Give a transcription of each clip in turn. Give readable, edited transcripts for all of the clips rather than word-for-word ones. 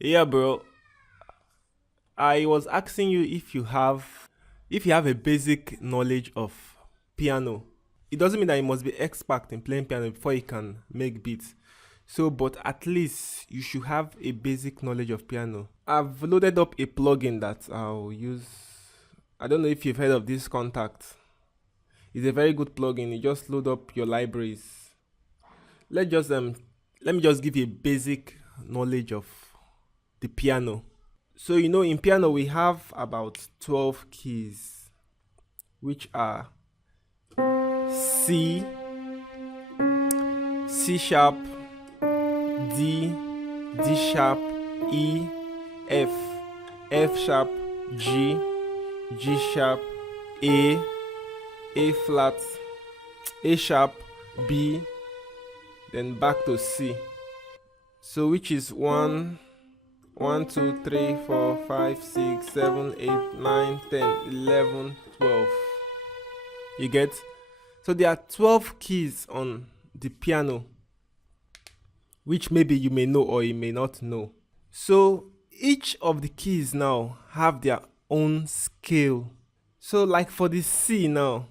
Yeah, bro. I was asking you if you have a basic knowledge of piano. It doesn't mean that you must be expert in playing piano before you can make beats. So, but at least you should have a basic knowledge of piano. I've loaded up a plugin that I'll use. I don't know if you've heard of this contact. It's a very good plugin. You just load up your libraries. Let just let me just give you a basic knowledge of the piano. So in piano we have about 12 keys, which are C, C sharp, D, D sharp, E, F, F sharp, G, G sharp, A flat, A sharp, B, then back to C. So which is 1, 2, 3, 4, 5, 6, 7, 8, 9, 10, 11, 12. You get? So there are 12 keys on the piano, which maybe you may know or you may not know. So each of the keys now have their own scale. So like for the C now,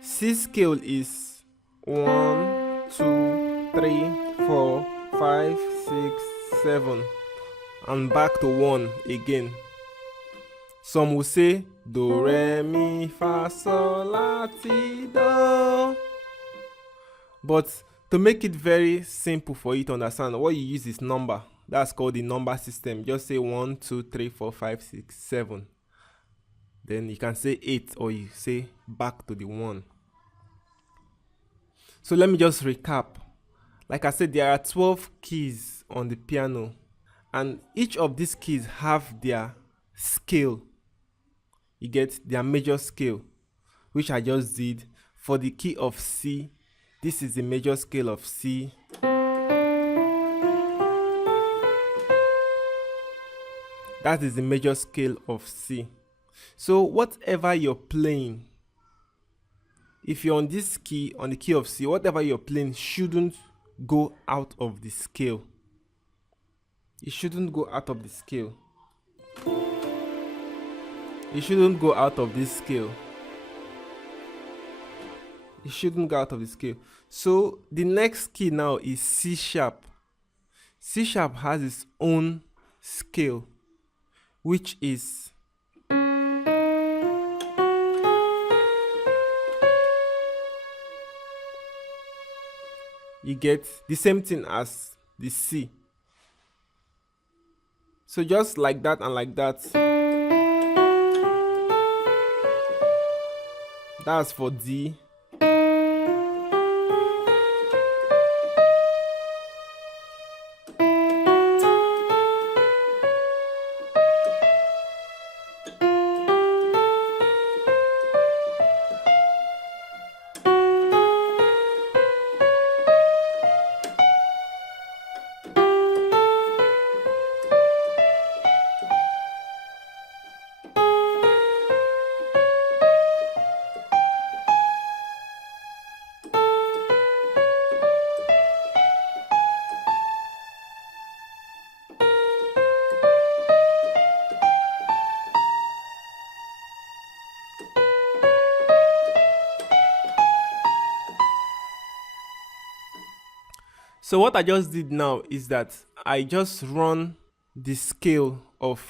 C scale is 1, 2, 3, 4, 5, 6, 7, and back to 1 again. Some will say do, re, mi, fa, sol, la, ti, do. But to make it very simple for you to understand, what you use is number. That's called the number system. Just say 1, 2, 3, 4, 5, 6, 7. Then you can say 8, or you say back to the 1. So let me just recap. Like I said, there are 12 keys on the piano, and each of these keys have their scale. You get their major scale, which I just did. For the key of C, this is the major scale of C. That is the major scale of C. So whatever you're playing, if you're on this key, on the key of C, whatever you're playing shouldn't go out of the scale. It shouldn't go out of the scale. It shouldn't go out of this scale. It shouldn't go out of the scale. So the next key now is C sharp. C sharp has its own scale, which is you get the same thing as the C. So just like that and like that. That's for D. So what I just did now is that I just run the scale of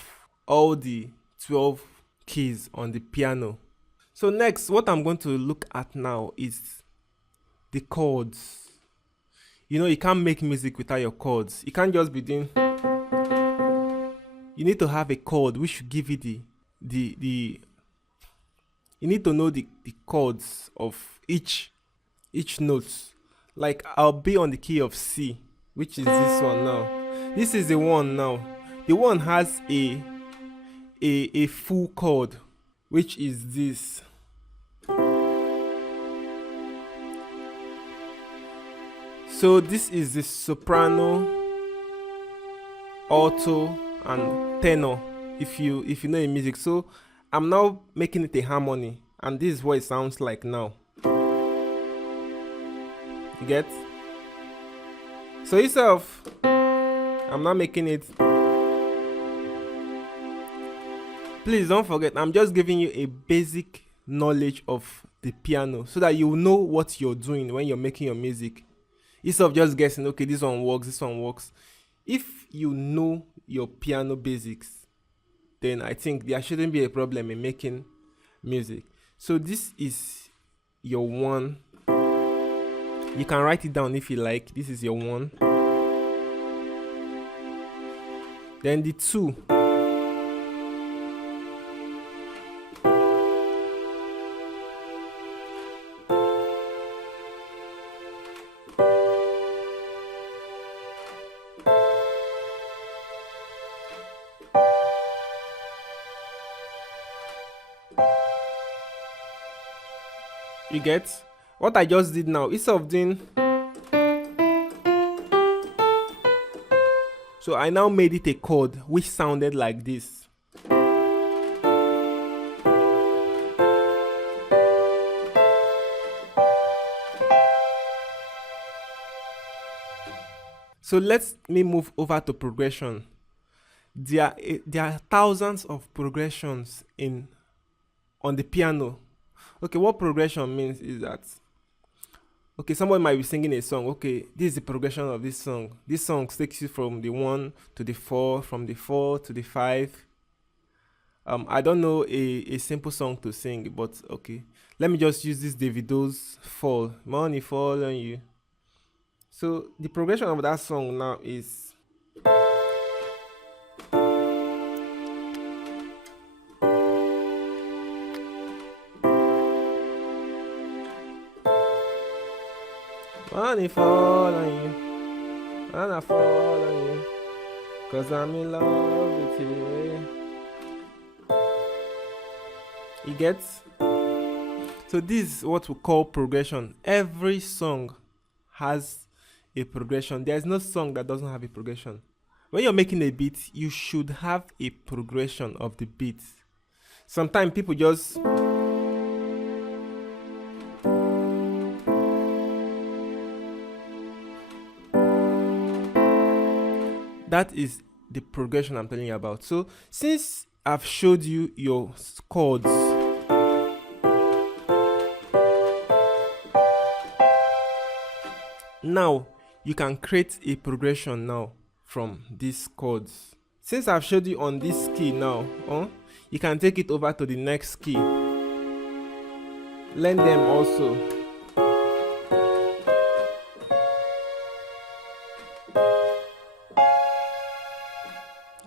all the 12 keys on the piano. So next, what I'm going to look at now is the chords. You can't make music without your chords. You can't just be doing. You need to have a chord which should give you the you need to know the chords of each note. Like I'll be on the key of C, which is this one now. This is the one now. The one has a full chord, which is this. So this is the soprano, alto, and tenor. If you know in music. So I'm now making it a harmony, and this is what it sounds like now. You get? So instead of I'm not making it. Please don't forget, I'm just giving you a basic knowledge of the piano so that you know what you're doing when you're making your music. Instead of just guessing, okay, this one works, this one works. If you know your piano basics, then I think there shouldn't be a problem in making music. So this is your 1. You can write it down if you like. This is your 1. Then the 2. You get what I just did now? Instead of doing, so I now made it a chord which sounded like this. So let me move over to progression. There are thousands of progressions on the piano. Okay, what progression means is that, okay, someone might be singing a song. Okay, this is the progression of this song. This song takes you from the 1 to the 4, from the 4 to the 5. I don't know a simple song to sing, but okay, let me just use this Davido's Fall. Money Fall on You. So the progression of that song now is, money fall on you, and I fall on you, 'cause I'm in love with you. You get? So this is what we call progression. Every song has a progression. There is no song that doesn't have a progression. When you're making a beat, you should have a progression of the beat. Sometimes people just, that is the progression I'm telling you about. So since I've showed you your chords, now you can create a progression now from these chords. Since I've showed you on this key now, you can take it over to the next key. Learn them also.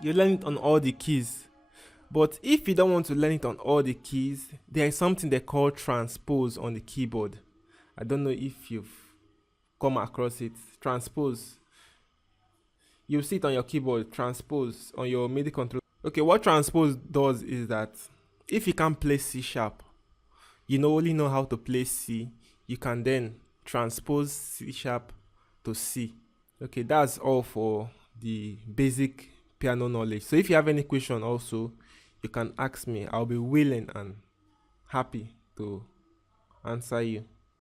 You learn it on all the keys. But if you don't want to learn it on all the keys, there is something they call transpose on the keyboard. I don't know if you've come across it. Transpose. You see it on your keyboard, transpose on your MIDI controller. Okay, what transpose does is that if you can't play C sharp, you only know how to play C, you can then transpose C sharp to C. Okay, that's all for the basic piano knowledge. So if you have any question also, you can ask me. I'll be willing and happy to answer you.